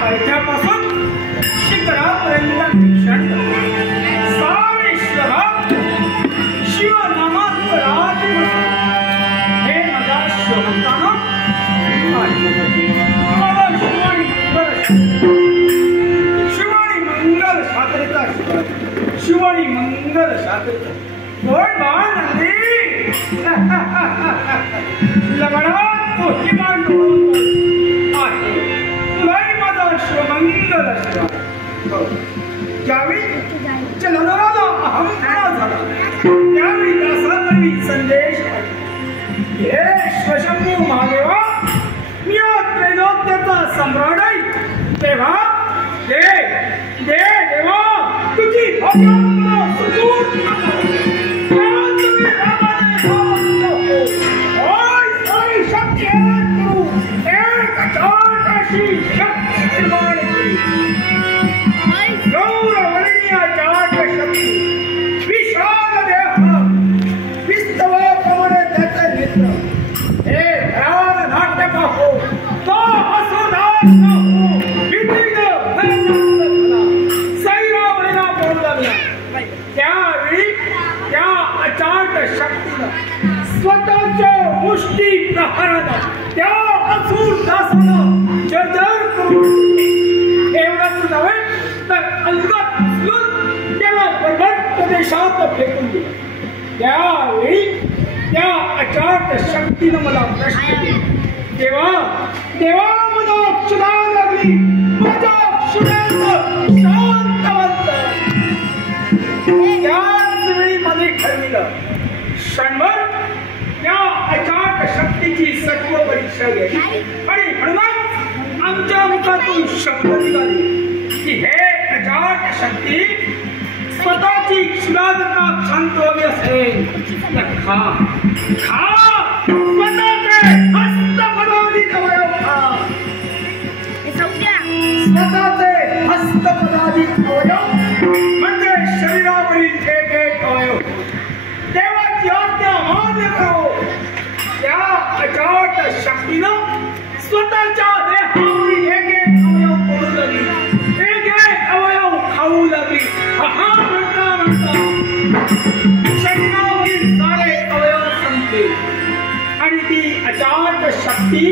पायथ्यापासून शिखरापर्यंत निरीक्षण सारे श्लोक शिवनामात राजपुरुष हे माझा शिवभक्तांनो शिवानी मंगल शास्त्रीचा शिवानी मंगल शास्त्रीचा कोण नंदी लग्नात तोही मांडून आहे तुलाही माझा शिवमंगल शिवा ज्यावेळी चलनाला अहंकार झाला त्यावेळी दासांनी संदेश हे स्वशंभू महादेवा मी त्रैलोक्याचा सम्राट आहे तेव्हा दे दे देवा तुझी स्वतःच्या मुष्टी प्रहारानं त्या असुर दासानं जर्जर करून एवढंच नव्हे तर अलगद उचलून त्याला पर्वत प्रदेशात फेकून दिलं त्यावेळी त्या अचाट शक्तीनं मला प्रश्न केला तेव्हा मला क्षुधा लागली माझ्या क्षुधेचं शांतवंत त्याच वेळी मध्ये ठरविलं क्षणभर या अचाट शक्तीची सत्व परीक्षा घ्यायची आणि म्हणूनच आमच्या मुखातून शब्द निघाले की हे अचाट शक्ती स्वतःची क्षुधाजनता शांत हवी असेल तर खा खा स्वतःचे हस्तपदाधिक अवयव खा स्वतःचे हस्तपदाधिक अवयव म्हणजे शरीरावरील एक एक अवयव देवाची आज्ञा मान्य करो त्या अचाट शक्तीनं स्वतःच्या देहावरील एक एक अवयव पडू लागली एक एक अवयव खाऊ लागली हा म्हणता म्हणता शरीरावरील सारे अवयव संपले आणि ती अचाट शक्ती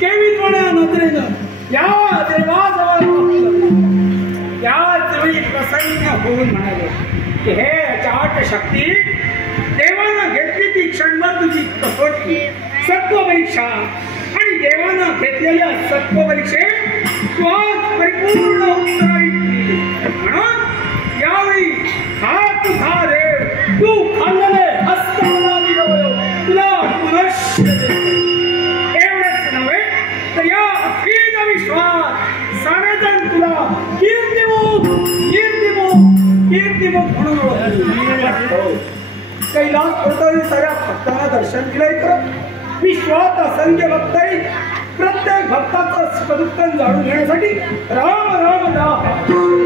केवितपणा नजरेनं या देवाजवळ त्याच वेळी प्रसन्न होऊन म्हणाले की हे अचाट शक्ती देवानं घेतली ती क्षणभर तुझी कसोटी सत्व परीक्षा आणि देवानं घेतलेल्या सत्व परीक्षेत तू आज परिपूर्ण उत्तरायी दिली म्हणून यावेळी हा तुझा देव तू खाल्लेले हस्तपदाधिक अवयव तुला पुनश्च एवढंच नव्हे तर या अखिल विश्वात सारेजण तुला कीर्तिमुख कीर्तिमुख कीर्तिमुख म्हणून ओळखतील कैलास पर्वतावरील साऱ्या भक्तांना दर्शन दिलंय खरं विश्वात असंख्य भक्त आहेत प्रत्येक भक्ताचं सुखदुःख जाणून घेण्यासाठी राम राम राम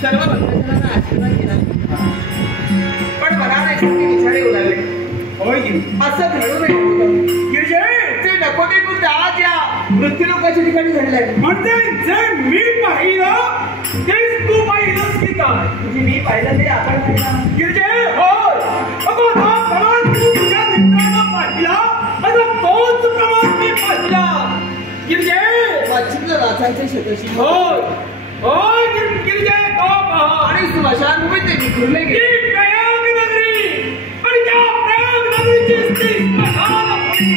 सर्व भक्तजनांना आशीर्वाद दिला, पण मनात विचार येऊ लागले. होय की असं घडू नये होतं. ते नको ते तू आज या मृत्यू लोकांच्या ठिकाणी घडलंय. म्हणजे जे मी पाहिलं तेच तू पाहिलंस की काय? म्हणजे मी पाहिलं ते आपण पाहिलं. गिरजे होय. अगो हा प्रमाण तू तुझ्या मित्राला पाहिला आणि तोच प्रमाण मी पाहिला. गिरजे मच्छिंद्रनाथांचे शतशी होय होय गिरजे तो पहा. आणि स्मशानभूमीत ते विखुरले गेले. ही प्रयाग नगरी आणि त्या प्रयाग नगरीची ती स्मशानभूमी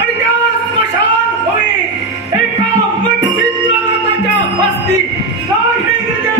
आणि त्या स्मशानभूमी एका मच्छिंद्रनाथाच्या हस्ती नाही गिरजे.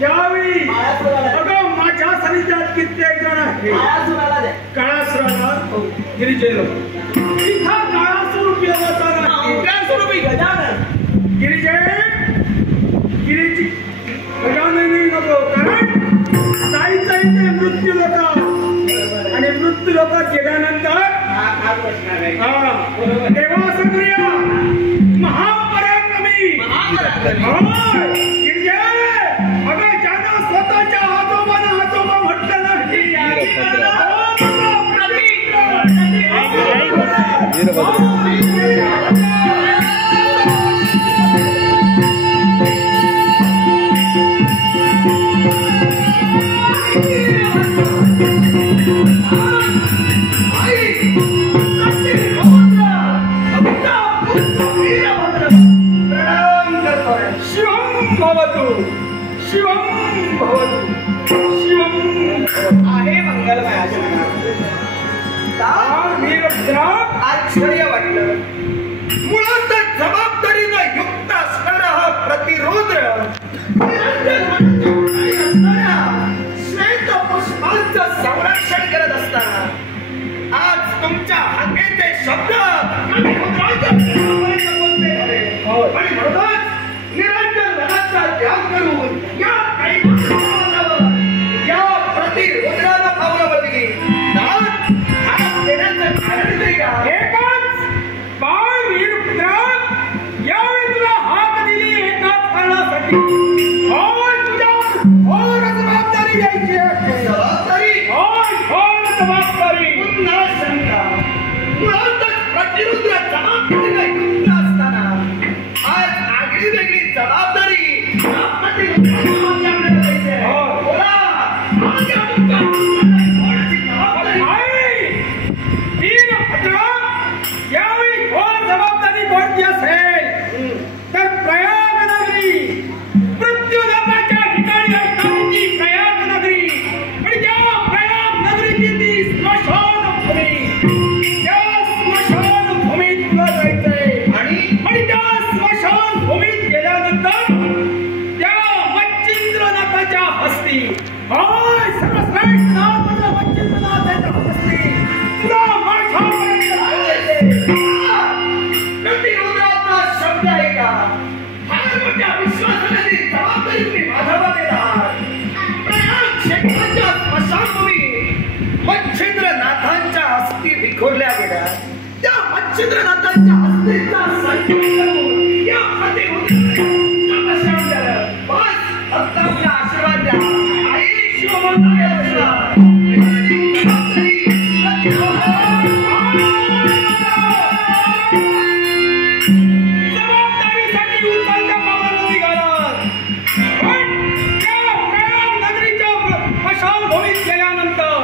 यावेळी अगं माझ्या सानिध्यात कित्येक जण आहे. काळासुराला गिरिजेलो इथं काळासुर स्वरूपी गजानन गिरिजे गिरिजी गजाननी नको. कारण जायचं इथे मृत्यू लोकात आणि मृत्यू लोकात गेल्यानंतर देवा सक्रिया महापराक्रमी गिरिजे अगं ज्यानं स्वतःच्या आजोबांना आजोबा म्हटलं नाही. शिवम भवतु शिवम आहे मंगलमय. आश्चर्य वाटलं. मुळात जबाबदारीनं युक्त असणारा हा प्रतिरोध श्वेत पुष्पांचं संरक्षण करत असताना आज तुमच्या हाकेचे शब्द निरंजन मनाचा त्याग करून या प्रतिरोधाला पावलावली देण्याचं कारण ते का? एकच बाळ वीरपुत्रा यावेळी तुला हाक दिली एकाच कारणासाठी. होय तुझ्यावर घोर जबाबदारी घ्यायची आहे. जबाबदारी होय घोर जबाबदारी. पुन्हा शंका मुळातच प्रतिरुद्ध जबाबदारीला युक्त असताना आज आगळी वेगळी जबाबदारी यावेळी घोर जबाबदारी कोणती असेल तर प्रयाग नगरी मृत्यू लोकांच्या ठिकाणी असणारी ती प्रयाग नगरी आणि त्या प्रयाग नगरीची ती स्मशानभूमी. त्या स्मशानभूमीत तुला जायचंय आणि त्या स्मशानभूमीत गेल्यानंतर त्या मच्छिंद्रनाथाच्या हस्ती होय सर्वश्रेष्ठ नाव म्हणजे मच्छिंद्रनाथाच्या हस्ती तुला प्रतिरोधाचा शब्द आहे का? फार मोठ्या विश्वासाने जबाबदारी तुम्ही माधवा देणार. प्रयाग क्षेत्राच्या स्मशानभूमी मच्छिंद्रनाथांच्या हस्ती विखुरल्या गेल्या. त्या मच्छिंद्रनाथांच्या हस्तीचा संकल्प करून या प्रतिरोधाला बस फक्त आपला आशीर्वाद द्या. आई शिवमंगल जबाबदारीसाठी उचलत्या पावलाला निघालात. पण त्या प्रयाग नगरीच्या स्मशानभूमीत गेल्यानंतर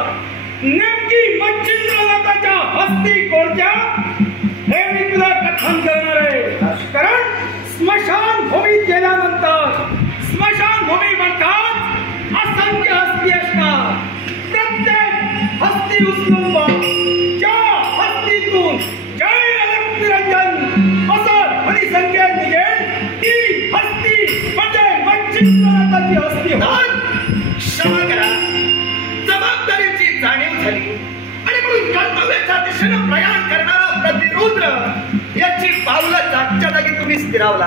नेमकी मच्छिंद्रनाथाच्या हस्ती कोणत्या हे मी तुला कथन करणार आहे. कारण स्मशानभूमीत गेल्यानंतर स्मशानभूमी म्हणतात असंख्य हस्ती असतात. प्रत्येक हस्ती उचलून बघ. ज्या हस्तीतून जय निरंजन असं ध्वनी संकेत निघेल ती मथुरेच्या दिशेनं प्रयाण करणारा प्रतिरुद्र याची पावलं जागच्या जागी तुम्ही स्थिरावला.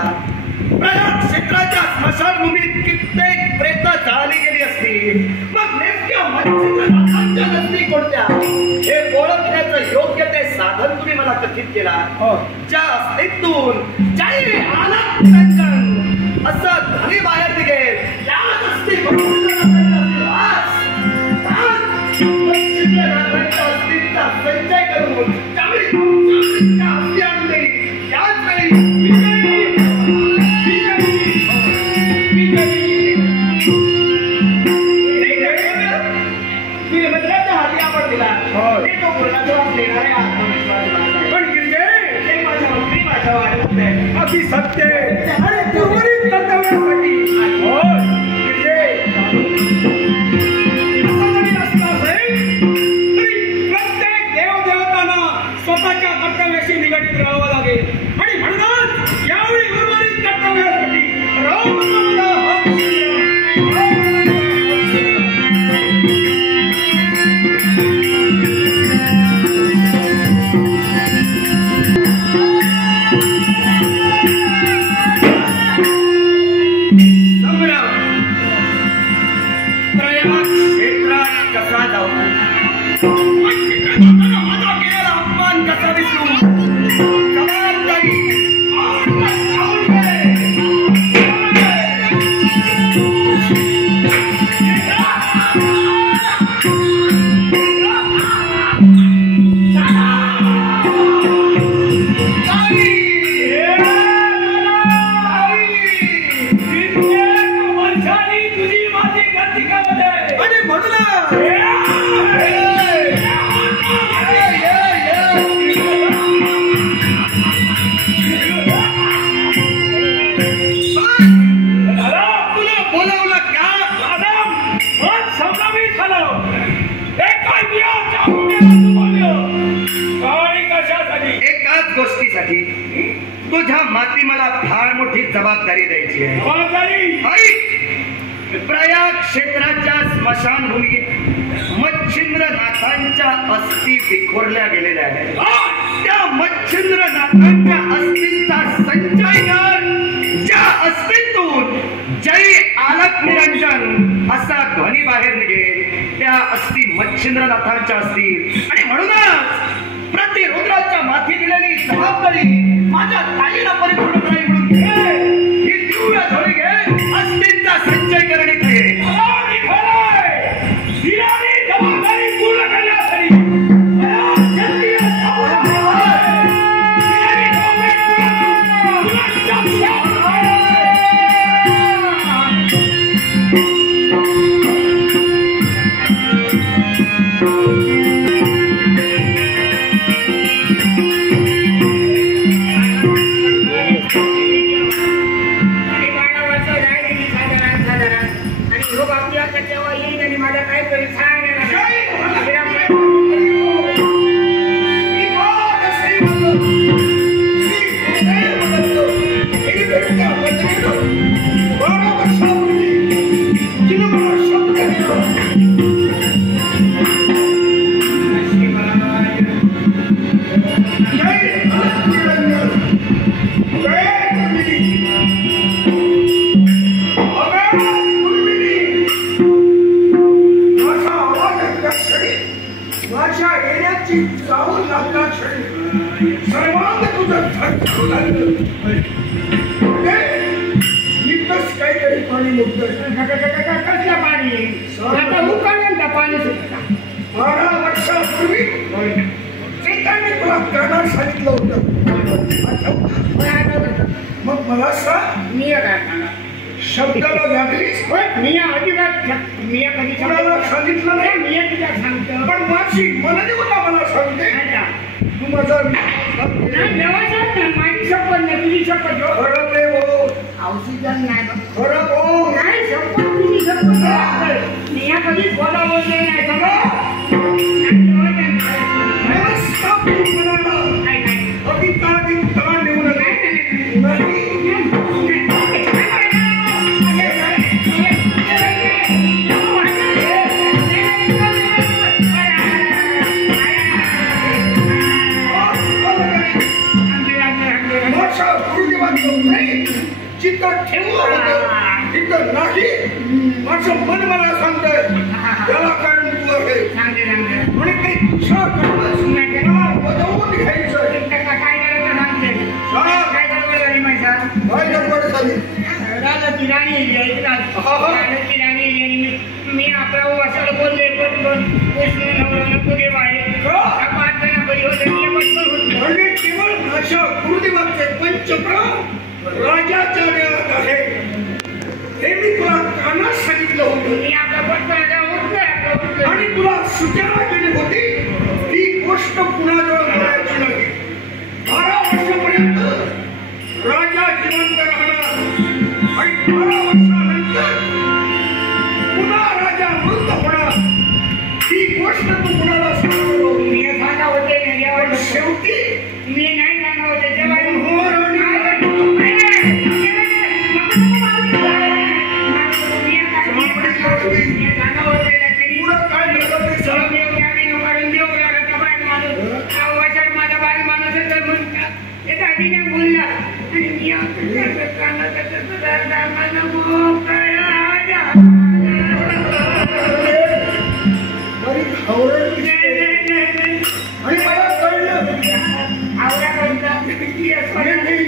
प्रयाग क्षेत्राच्या स्मशानभूमीत कित्येक प्रेत जाळली गेली असती. मग नेमक्या मच्छिंद्रनाथांच्या नसती कोणत्या हे ओळखण्याचं योग्य ते साधन तुम्ही मला कथित केला. ज्या अस्तित्वून जय आनंद निरंजन असं ध्वनी बाहेर निघेल याच असती अस्तित्वाचा संचय करून त्यावेळी तुमच्या हस्ती आणली. याच वेळी अगदी सत्य अरे उर्वरित कर्तव्यासाठी प्रत्येक देवदेवतांना स्वतःच्या कर्तव्याशी निगडीत राहावं लागेल आणि म्हणूनच यावेळी उर्वरित कर्तव्यासाठी तुझ्या माती मला फार मोठी जबाबदारी द्यायची आहे. प्रयाग क्षेत्राच्या स्मशानभूमीत मच्छिंद्रनाथांच्या अस्थी विखोरल्या गेलेल्या आहेत. त्या मच्छिंद्रनाथांच्या अस्थींचा संचय कर. ज्या अस्थितून जय आलक निरंजन असा ध्वनी बाहेर निघेल त्या अस्थी मच्छिंद्रनाथांच्या असतील. आणि म्हणूनच प्रतिरुद्राच्या माथी दिलेली जबाबदारी माझ्या ताईला परिपूर्ण करावी म्हणून ही तीव्र ध्वनी घे. अस्थिंचा संचय करणे जबाबदारी पूर्ण करण्यासाठी सांगितलं होतं मग मला सांग मी शब्दाला लागलीस मी अजिबात मी कधी कोणाला सांगितलं नाही. मी तुला सांगतो पण माझी मनाने होता मला सांगते तू माझा व्यवसाय माझी शपथ नाही तुझी शपथ खरं ते हो औषधन नाही खरं हो नाही शपथ तुझी शपथ मी कधी बोलावं नाही सगळं नाही, जिथं ठेवलं होतं तिथं नाही. माझं मन मला सांगतंय त्याला कारण तू आहे. म्हणे काही तुझ्या कडूनच मला बजावून घ्यायचं. काय गडबड झाली? राजाची राणी मी आपला वासाला बोलले पण पुढे म्हणजे केवळ भाषा गुरुदेवाचे पंचप्राण राजाच्या देवात आहे हे मी तुला कानात सांगितलं होतं. मी आपला पटकन आणि तुला सूचना केली होती ही गोष्ट कुणाजवळ बोलायची नाही. 12 वर्षापर्यंत राजा जिवंत राहणार आणि 12 वर्षानंतर पुन्हा राजा मृत होणार. ही गोष्ट तू कुणाला सांगतो? मी सांगा होते शेवटी मी नाही सांगा होते तेव्हा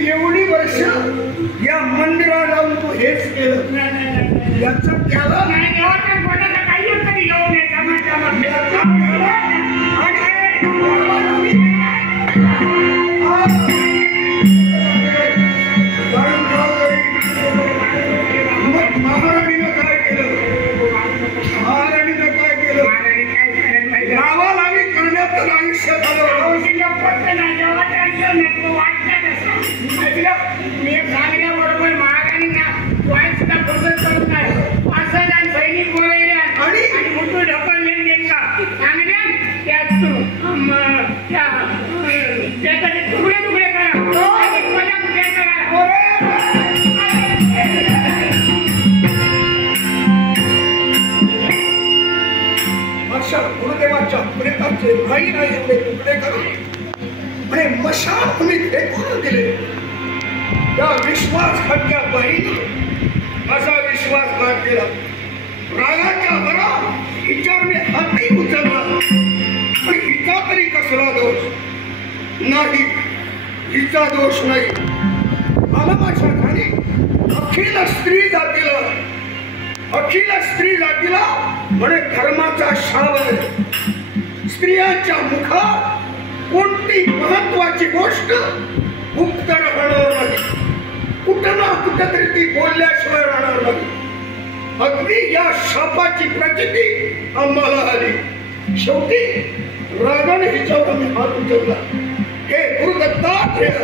एवढी वर्ष या मंदिरात जाऊन तू हेच केलं याचं त्याला महाराणीनं काय केलं? महाराणीनं काय केलं? नावालावी करण्यात आयुष्य झालं. बरोबर महाराणींना वाईट सुद्धा पसंत करत नाही असं आणि सैनिक बोलायला आणि मोठं ढकलले गेला चांगल्या त्याचे तुकडे तुकडे करा. अशा गुरुदेवाच्या प्रेताचे नाही नाही एवढे तुकडे करून म्हणे मशाल तुम्ही फेकून दिले. त्या विश्वासघातल्या बाईने माझा विश्वासघात केला. रागाच्या भरा हिच्यावर मी हातही उचलला पण हिचा तरी कसला दोष नाही. हिचा दोष नाही. मला माझ्या घरी अखिल स्त्री जातीला म्हणे धर्माचा शाप आहे. स्त्रियांच्या मुखात कोणती महत्वाची गोष्ट गुप्त राहणार नाही. कुठं ना कुठं तरी ती बोलल्याशिवाय राहणार नाही. अगदी या शापाची प्रचिती आम्हाला आली. शेवटी रागाने हिच्यावर आम्ही हात उचलला. हे गुरुदत्तात्रेय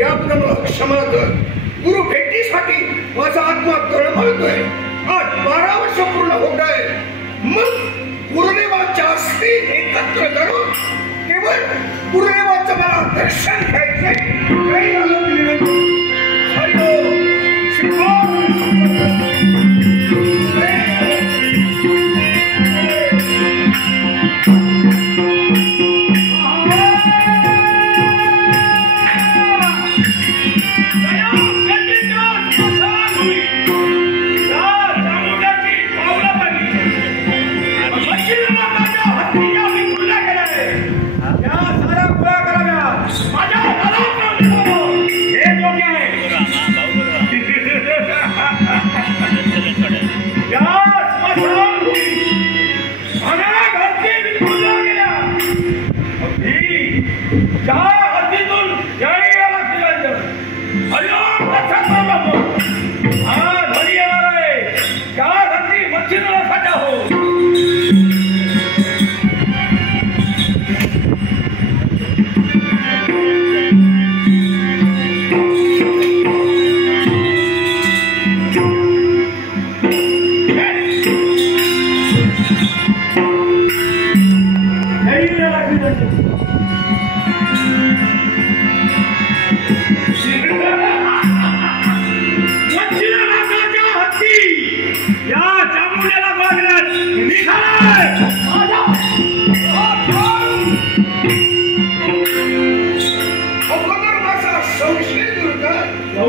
याबद्दल मला क्षमा कर. गुरु भेटीसाठी माझा आत्मा तळमळतोय. आज 12 वर्ष पूर्ण होत आहे. मग गुरुदेवाच्या अस्थी एकत्र करून केवळ गुरुदेवाचं मला दर्शन घ्यायचंय. काही आलं नाही. हरिओम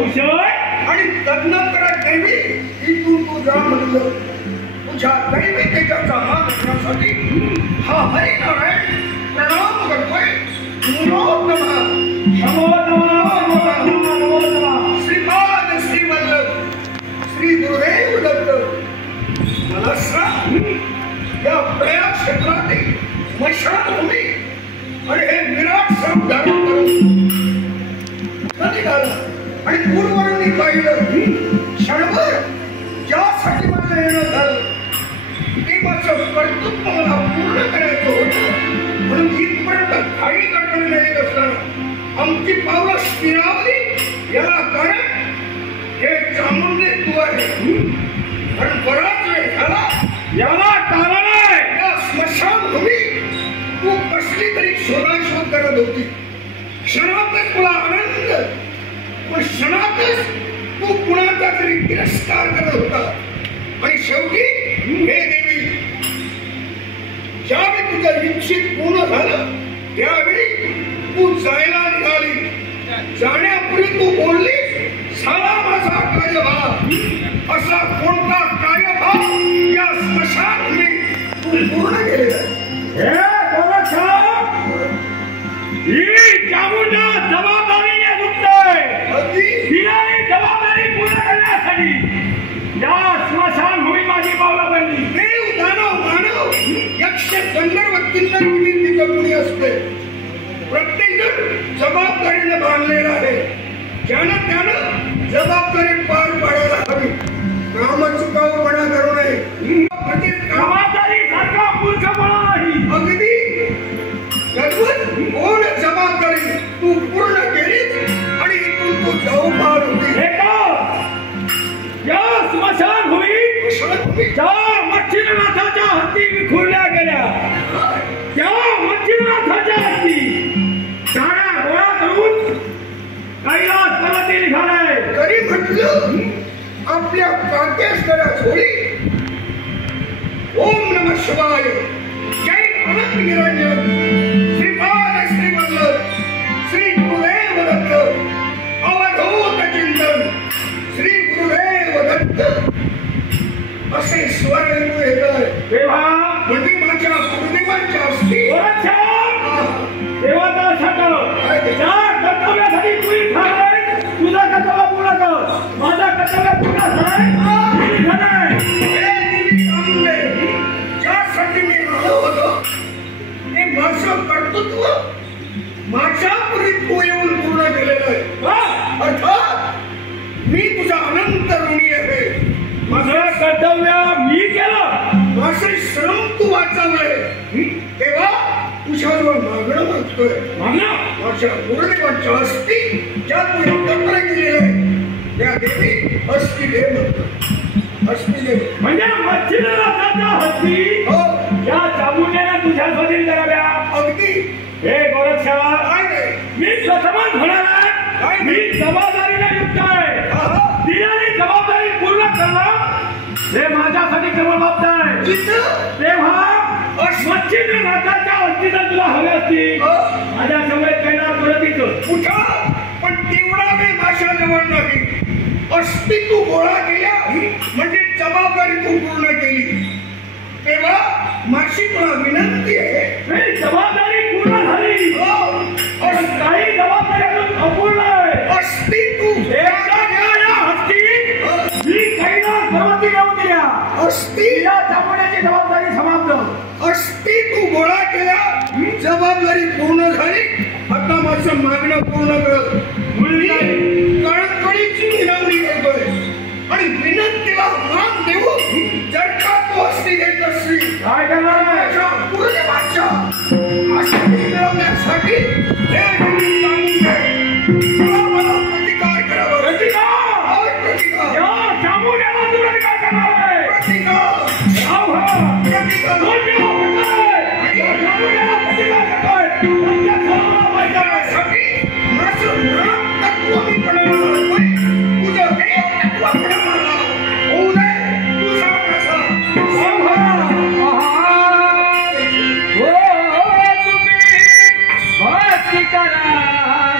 संशय तदनंतर देवी इथून तू जा म्हणलं तुझ्या दैविकेचा मान करण्यासाठी हा हरिनारायण प्रणाम करतोय. श्रीपाद श्रीवल्लभ श्री गुरुदेव दत्त मला सांग या प्रयाग क्षेत्रातील स्मशानभूमी आणि हे विराट स्वरूप धारण करून कधी झालं आणि पूर्वरूनी पाहिलं क्षणभर ज्यासाठी माझं येणं झालं ते माझं कर्तृत्व मला पूर्ण करायचं होतं म्हणून इथपर्यंत काही कल्पना नाही असताना आमची पावलं स्थिरावली याला कारण हे चामुंडे तू आहे. कारण बराच वेळ झाला याला कारण आहे या स्मशानभूमी तू कसली तरी शोधाशोध करत होती. क्षणातच तुला आनंद पण क्षणातच तू कुणाचा तरी तिरस्कार करत होता आणि शेवटी हे देवी ज्यावेळी तुझं निश्चित पूर्ण झालं त्यावेळी तू जायला निघाली. जाण्यापूर्वी तू बोलली झाला माझा कार्यभाग. असा कोणता कार्यभाग या स्मशानभूमी तू पूर्ण केलेला जबाबदारीने दुखतोय जबाबदारी पूर्ण करण्यासाठी या स्मशानभूमी माझी पावलं बनली. देव दानव मानव यक्ष गंधर्व किन्नर तिथं कुणी असते प्रत्येक जण जबाबदारीने बांधलेला आहे. ज्यानं त्यानं जबाबदारी पार पाडायला हवी. कामचुकाऊपणा करू नये. जबाबदारी सारखा मूर्खपणा नाही. अगदी कोण जबाबदारी तू पूर्ण केलीच आणि इथून तू जाऊ पार होती. या स्मशानभूमी ज्या मच्छिंद्रनाथाच्या हत्ती विखुरल्या गेल्या त्या मच्छिंद्रनाथाच्या हत्ती शाळा गोळा करून कैलास पर्वती निघालाय. तरी म्हटलं आपल्या काकेश्वरा झोळी ओम नमः शिवाय जय अनंत निरंजन श्रीपाद श्रीवल्लभ श्री गुरुदेव दत्त अवधूत चिंतन श्री गुरुदेव दत्त असे स्वर ऐकू येतात तेव्हा म्हणजे माझ्या गुरुदेवांच्या असती देवाचा कर्तव्यासाठी तुम्ही ठरलाय. तुझा कर्तव्य पूर्ण कर. माझा कर्तव्य पूर्ण झालाय. ज्यासाठी मी आलो होतो ते माझं कर्तृत्व माझ्या पूर्वी तू येऊन पूर्ण केलेलं आहे. अर्थात मी तुझा अनंत ऋणी आहे. माझं कर्तव्य मी केलं. माझे श्रम तू वाचवले. तेव्हा तुझ्याजवळ मागणं मागतोय. माझ्या गुरुदेवांच्या अस्थी ज्या तू एकत्र केलेल्या आहे त्या देवी अस्थी दे म्हणतो. अस्थी दे म्हणजे मच्छिंद्रनाथाच्या हस्ती या चामुंडेने तुझ्या स्वाधीन कराव्या. अगदी हे गोरक्षा मी प्रथमच होणार आहे. मी जबाबदारीने युक्त आहे. दिलेली जबाबदारी पूर्ण करणं हे माझ्यासाठी केवळ बाबत आहे. तेव्हा मच्छिंद्रनाथाच्या हस्तीला तुला हवे असतील माझ्या सवय कैलास पर्वतीचं कुठं पण तेवढा वेळ माझ्याजवळ नाही. अस्थी तू गोळा केल्या म्हणजे जबाबदारी तू पूर्ण केली. तेव्हा माझी तुला विनंती आहे जबाबदारी पूर्ण झाली काही जबाबदारी अजून अपूर्ण आहे. अस्थी तू ही कैलास पर्वती घेऊन दिल्या. अस्थी या चामुंड्याची जबाबदारी समाप्त. अस्थी तू गोळा केल्या जबाबदारी पूर्ण झाली. आता माझं मागणं पूर्ण कर. कळकळीची विनंती करतोय आणि विनंतीला मान देऊ. जर का तू अस्थी घेत असतील काय करणार पूर्णिमाच्या आशीर्वाद मिळवण्यासाठी हे मला प्रतिकार करावा. प्रतिकार प्रतिकार या चामुंड्याला तू प्रतिकार करणार आहे. प्रतिकार करा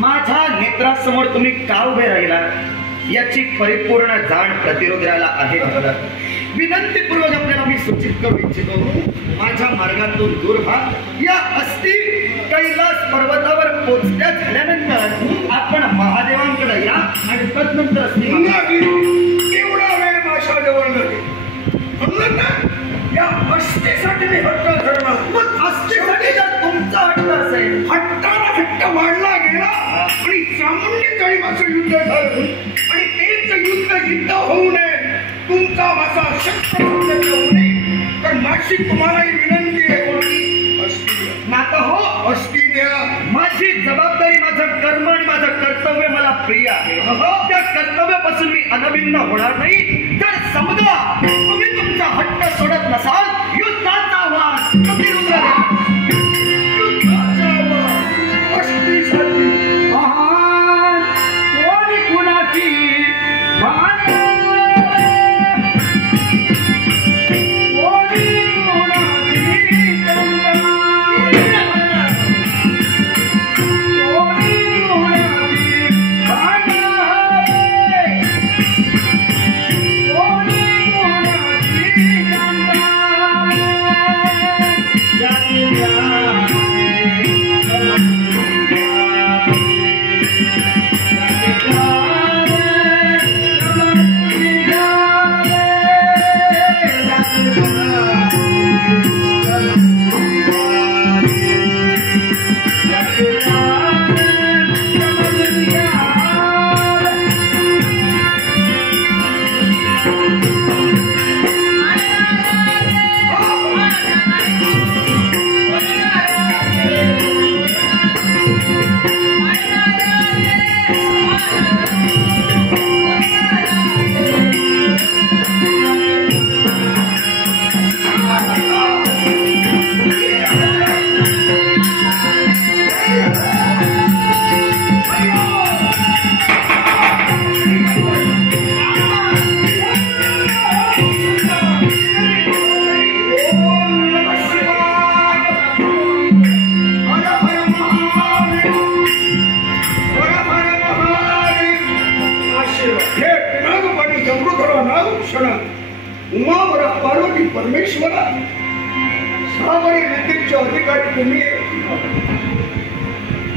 माझ्या नेत्रासमोर तुम्ही का उभे राहिला याची परिपूर्ण जाण प्रतिरोधाला आहे. विनंतीपूर्वक आपल्याला मी सूचित करू इच्छितो, माझ्या मार्गातून दूर व्हा. या अस्थी कैलास पर्वतावर पोचत्या झाल्यानंतर आपण महादेवांकडे या आणि तदनंतर एवढा वेळ माझ्या जवळ या अस्थीसाठी मी हट्ट धरणार. मग अस्थीसाठी जर तुमचा हट्ट असेल, हट्टाला हट्ट वाढला गेला आणि चामुंडी तळीपासून युद्ध झालं आणि तेच युद्ध होऊ नये, तुमचा माझा शस्त्र होऊ नये, तर माझी तुम्हाला ही विनंती आहे. कोणती? अस्थी नातं हो, अस्थी द्या. माझी जबाबदारी, माझं कर्म आणि माझं कर्तव्य मला प्रिय आहे. त्या कर्तव्यापासून मी अनभिन्न होणार नाही. तर समजा तुम्ही तुमचा हट्ट सोडत नसाल, युद्धाचा आव्हान प्रतिरुद्र द्या. परमेश्वरा सामान्य विद्येचे अधिकारी तुम्ही,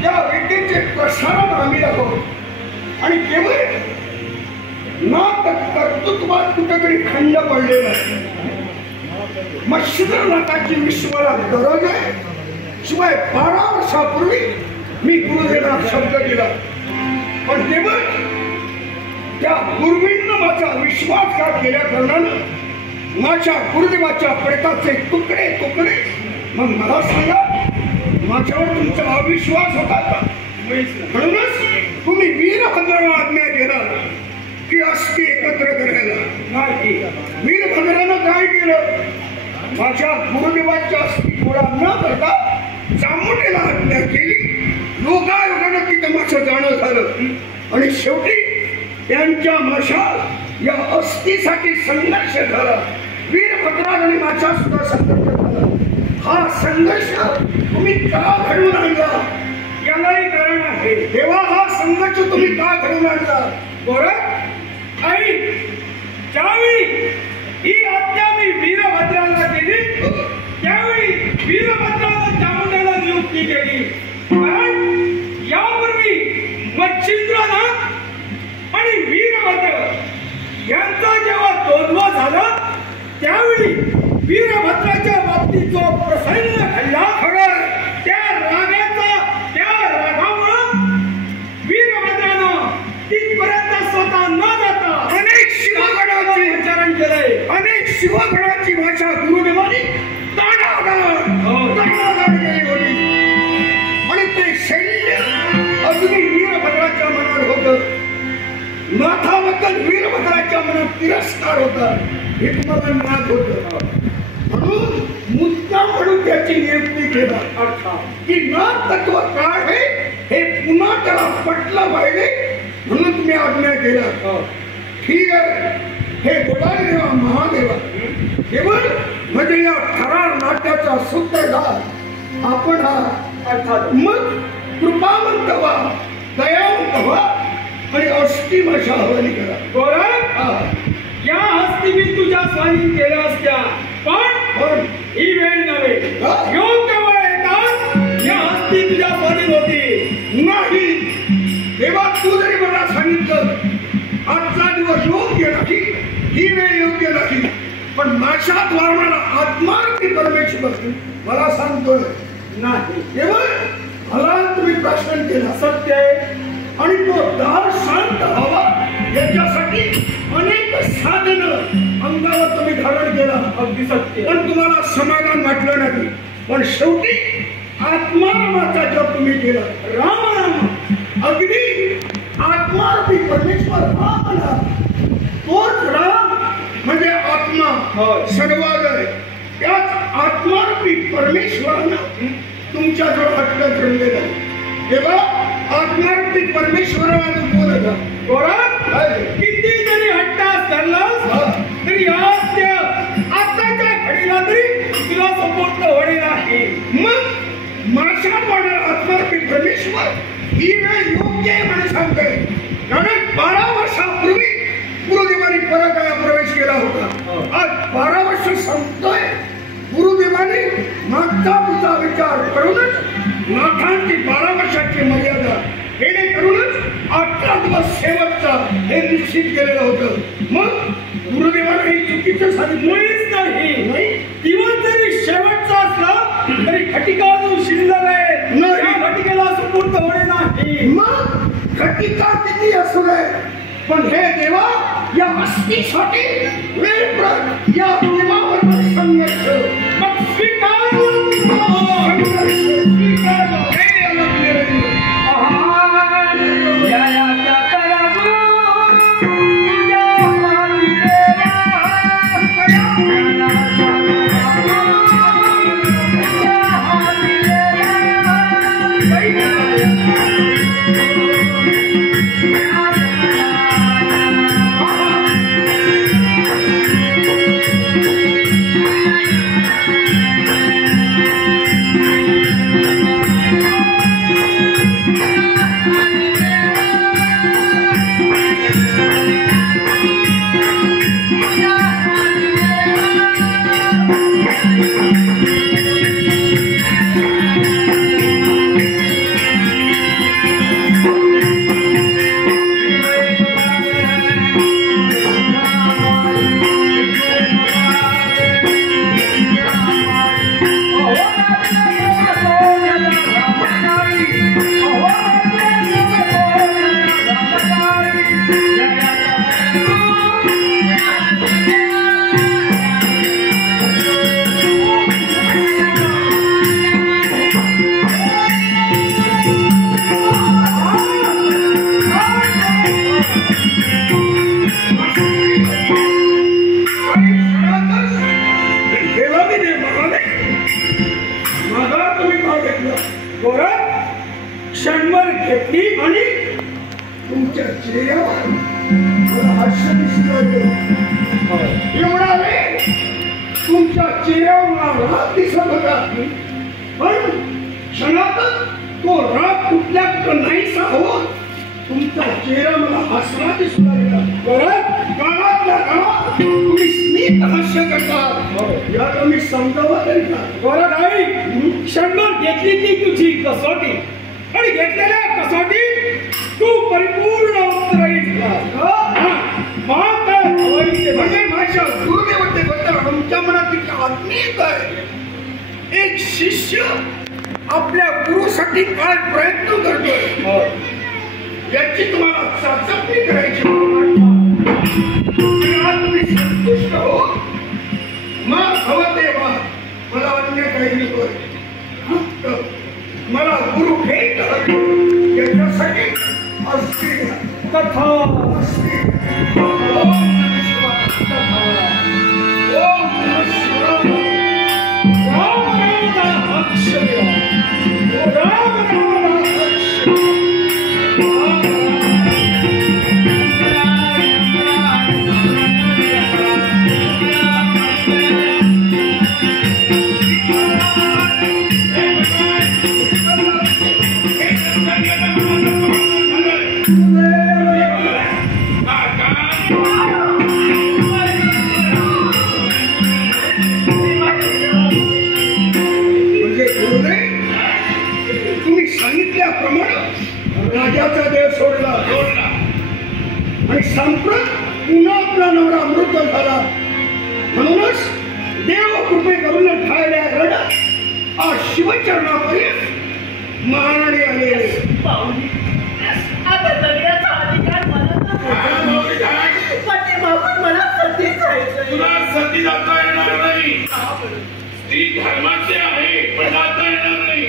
त्या विद्येचे प्रसारण आम्ही आहोत आणि केवळ ना कर्तृत्वात कुठेतरी खंड पडलेला आहे. मत्स्यधर नाथाची विश्वाला गरज आहे. शिवाय 12 वर्षापूर्वी मी गुरुदेवाला शब्द दिला, पण तेव्हा त्या गुरुजींना माझा विश्वासघात केल्या कारणानं माझ्या गुरुदेवाच्या प्रेताचे तुकडे तुकडे. मग मला सांगा, माझ्यावर तुमचा अविश्वास होता का? म्हणूनच तुम्ही वीरभद्राला आज्ञा केला की अस्थी एकत्र करायला नाही. वीरभद्रानं काय केलं? माझ्या गुरुदेवाच्या अस्थी गोळा न करता चामुंडेला आज्ञा केली. योगायोगानं तिथं माझं जाणं झालं आणि शेवटी त्यांच्या मशाल या अस्थीसाठी संघर्ष झाला. वीरभद्रा आणि माझ्या सुद्धा संघर्ष झाला. हा संघर्ष तुम्ही का घडवून आणला? यालाही कारण आहे. तेव्हा हा संघर्ष तुम्ही का घडवून आणला? बरं आई, ज्यावेळी ही आज्ञा मी वीरभद्राला केली त्यावेळी वीरभद्राला चामुंडेला नियुक्ती केली. कारण यापूर्वी मच्छिंद्रनाथ आणि वीरभद्र यांचा जेव्हा द्वंद्व झाला त्यावेळी वीरभद्राच्या बाबतीत जो प्रसंग घडला, त्या रागामुळं वीरभद्रानं तिथपर्यंत स्वतः न जाता अनेक शिवगणांचे उच्चारण केलंय. अनेक शिवगणांची भाषा गुरुदेवानी ताडाताड केली होती आणि ते सैन्य अगदी वीरभद्राच्या मनात होतं. नाथाबद्दल वीरभद्राच्या मनात तिरस्कार होता. हे तुम्हाला ज्ञात होतं. म्हणून मुद्दा म्हणून त्याची नियुक्ती केला. अर्थात की नाथ तत्व काय आहे हे पुन्हा त्याला पटलं पाहिजे म्हणून तुम्ही आज्ञा केला. ठीक आहे, हे गोदादेवा महादेवा केवळ म्हणजे या थरार नाट्याचा सूत्रधार आपण हा. अर्थात मग कृपावंत व्हा, दयावंत व्हा आणि अस्थी माझ्या हवाली करा. बरोबर, या हस्ती मी तुझ्या स्वाधीन केल्या असत्या, पण ही वेळ नव्हे. योग्य वेळ येतात या हस्ती तुझ्या स्वाधीन होती नाही. तेव्हा तू जरी मला सांगितलं आजचा दिवस योग्य नाही, ही वेळ योग्य नाही, पण माझ्या द्वाराला आत्मार्थी परमेश्वर मला सांगतोय नाही. तेव्हा मला तुम्ही प्रश्न केला सत्य आहे आणि तो दार शांत व्हावा याच्यासाठी अनेक साधन अंगावर तुम्ही धारण केला. अगदी सत्य. पण तुम्हाला समाधान वाटलं नाही. पण शेवटी आत्मारामाचा जप तुम्ही केला. राम अगदी आत्मारूपी परमेश्वर राम, तोच राम म्हणजे आत्मा सर्वालय. त्याच आत्मारूपी परमेश्वरानं तुमच्याजवळ हट्ट धरलेला. तेव्हा आत्मारूपी परमेश्वरानं बोलत किती जरी हट्टास धरलास तरी आताच्या घडीला तरी तुला सपोर्ट होणे नाही. मग माझ्या द्वारा आत्मारूपी परमेश्वर ही वेळ योग्य आहे म्हणून सांगतोय. कारण 12 वर्षापूर्वी गुरुदेवानी परकाया प्रवेश केला होता. आज 12 वर्ष संपतोय. गुरुदेवानी मागचा पुढचा विचार करूनच नाथांची 12 वर्षाची मर्यादा केले करूनच 18 दिवस शेवटचा हे निश्चित केलेलं होतं. मग गुरुदेवाने ही चुकीचं सांगितलं नाही. दिवस जरी शेवटचा असला तरी घटिका अजून शिल्लक आहे. घटिकेला सुपूर्त होणे नाही. मग घटिका किती असू नये, पण हे देवा या अस्थीसाठी वेळ या देवाबरोबर संघर्ष मग स्वीकार क्षणभर घेतली आणि तुमच्या चेहऱ्यावर मला हास्य दिसू लागलं. एवढा वेळ तुमच्या चेहऱ्यावर मला राग दिसत होता, पण क्षणातच तो राग कुठल्या नाहीसा होत तुमचा चेहरा मला हसरा दिसू लागला. गावातल्या गावात तुम्ही स्मित हास्य करता, याला मी समजावं तरी का? बरं नाही, क्षणभर घेतली ती तुझी कसोटी आणि घेतलेल्या कसोटीत तू परिपूर्ण उत्तरही म्हणजे माझ्या गुरुदेवतेबद्दल आमच्या मनात आत्मीयत आहे. एक शिष्य आपल्या गुरुसाठी काय प्रयत्न करतोय याची तुम्हाला चाचपणी करायची. तुम्ही संतुष्ट हो, मग हवं तेव्हा मला अन्य काही नको. फक्त मला गुरु भेट याच्यासाठी असते कथा राजाचा देव सोडला आणि संप्रत पुन्हा आपला नवरा मृत झाला. म्हणूनच देव कृपे करून ठायल्या रडत आज शिवचरणापर्यंत महाराणी आलेले. आता जगण्याचा अधिकार मला सती जायचं. तुला सती जाता येणार नाही. स्त्री धर्माचे आहे पण जाता येणार नाही.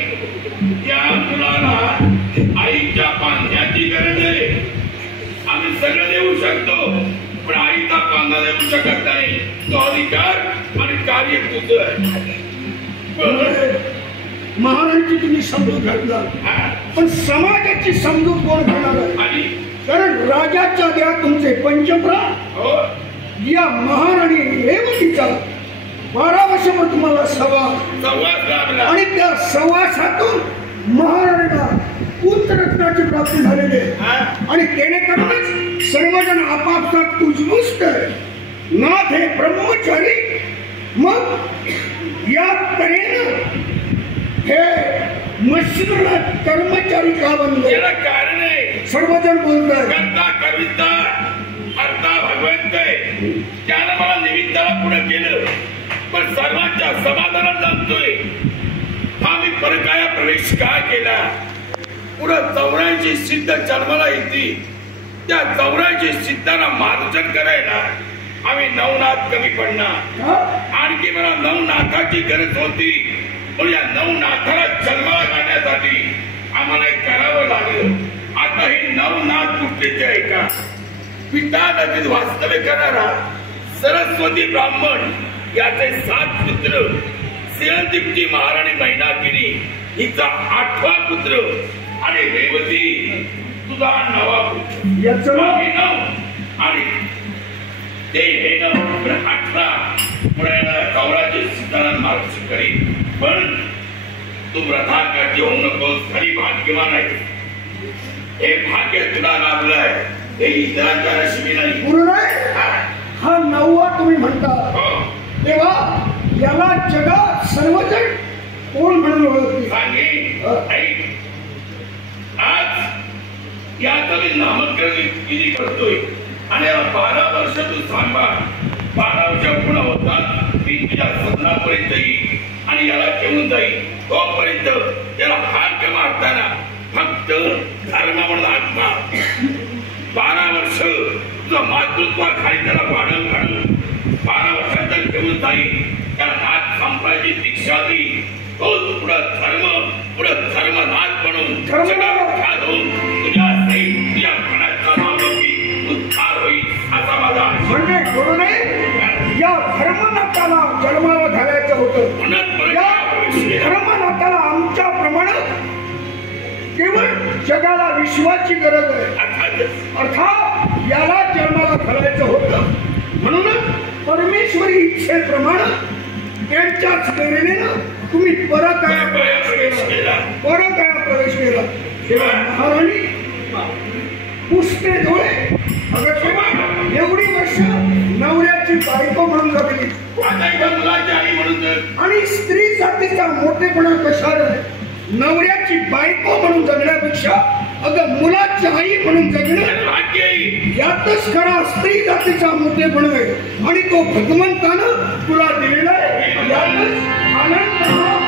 त्या मुलाला आईच्या पांढऱ्याची गरज आहे. आम्ही सगळं देऊ शकतो पण आईचा पांढरा देऊ शकत नाही. तो अधिकार आणि कार्य तुझं आहे. महाराणीची तुम्ही समजूत घातला पण समाजाची समजूत कोण घेणार आहे? कारण राजाच्या द्या तुमचे पंचप्राण या महाराणी रेवतीचा 12 वर्षावर तुम्हाला संवाद लागला आणि त्या संवासातून महाराणीला पुत्ररत्नाची प्राप्ती झालेली आणि तेणेकरूनच सर्वजण आपापसात तुझमुस्त नाथ हे ब्रह्मचारी. मग या तऱ्हेनं हे मस्जिदला कर्मचारी का बनले? याला कारण आहे. सर्वजण बोलतात करता कविता अर्था भगवंत आहे. त्यानं मला निमित्ताला पुढे केलं पण सर्वांच्या समाधानात जाणतोय. हा मी परकाया प्रवेश का केला? पुढं 84 सिद्ध जन्माला येतील. त्या 84 सिद्धांना मार्जन करायला आम्ही नवनाथ कमी पडणार. आणखी मला नवनाथाची गरज होती पण या नवनाथाला जन्माला घालण्यासाठी आम्हाला एक करावं लागलं. आता हे नवनाथ कुठलेचे आहे का? पिता नदीत वास्तव्य करणारा सरस्वती ब्राह्मण याचे 7 पुत्र. सिंहदीपची महाराणी मैनाकिनी हिचा 8वा पुत्र आणि रेवती तुझा 9वा पुत्र. याचं आणि ते हे 18 पुढे कौराचे सिद्धांत मार्ग करी. पण तू व्रताकाठी होऊ नकोस. खरी भाग्यवान आहे. हे भाग्य तुला लाभलंय. हे इतरांच्या नशिबी नाही. गुरुराय हा 9वा तुम्ही म्हणता तेव्हा याला जगात सर्वजण कोण म्हणून ओळखते? आज याचं मी नामकरण विधी करतोय आणि 12 वर्ष तू सांभाळ. 12 वर्ष पूर्ण होतात मी तुझ्या सदनापर्यंत येईल आणि याला घेऊन जाईल. तोपर्यंत त्याला हाक मारताना फक्त धर्म म्हणून आत्मा. 12 वर्ष तुझं मातृत्वाखाली त्याला वाढवून काढून 12 वर्षांतर घेऊन जाईल. त्याला नाथ संपराची दीक्षा देईल. तोच पुढं धर्मनाथ म्हणून तुझ्या सहित तुझ्या मनाचा नावाची उद्धार होईल असा माझा. म्हणजे गुरुने या धर्मनाथाला जन्माला घालायचं होतं. या धर्मनाथाला आमच्या प्रमाणे केवळ जगाला विश्वाची गरज आहे. अर्थातच अर्थात याला जन्माला घालायचं होतं. म्हणूनच परमेश्वरी इच्छेप्रमाणे त्यांच्याच प्रेरणेनं तुम्ही परकाया प्रवेश केला. परकाया प्रवेश केला. तेव्हा महाराणी पुष्टे डोळे अगं शिवा एवढी वर्ष नवऱ्याची बायको म्हणून जगली मुलाची आई म्हणून आणि स्त्री जातीचा मोठेपणा कशाला आहे. नवऱ्याची बायको म्हणून जगण्यापेक्षा अगं मुलाची आई म्हणून जगणं यातच खरा स्त्री जातीचा मोठेपणा आहे आणि तो भगवंतानं तुला दिलेला आहे. यातच आनंद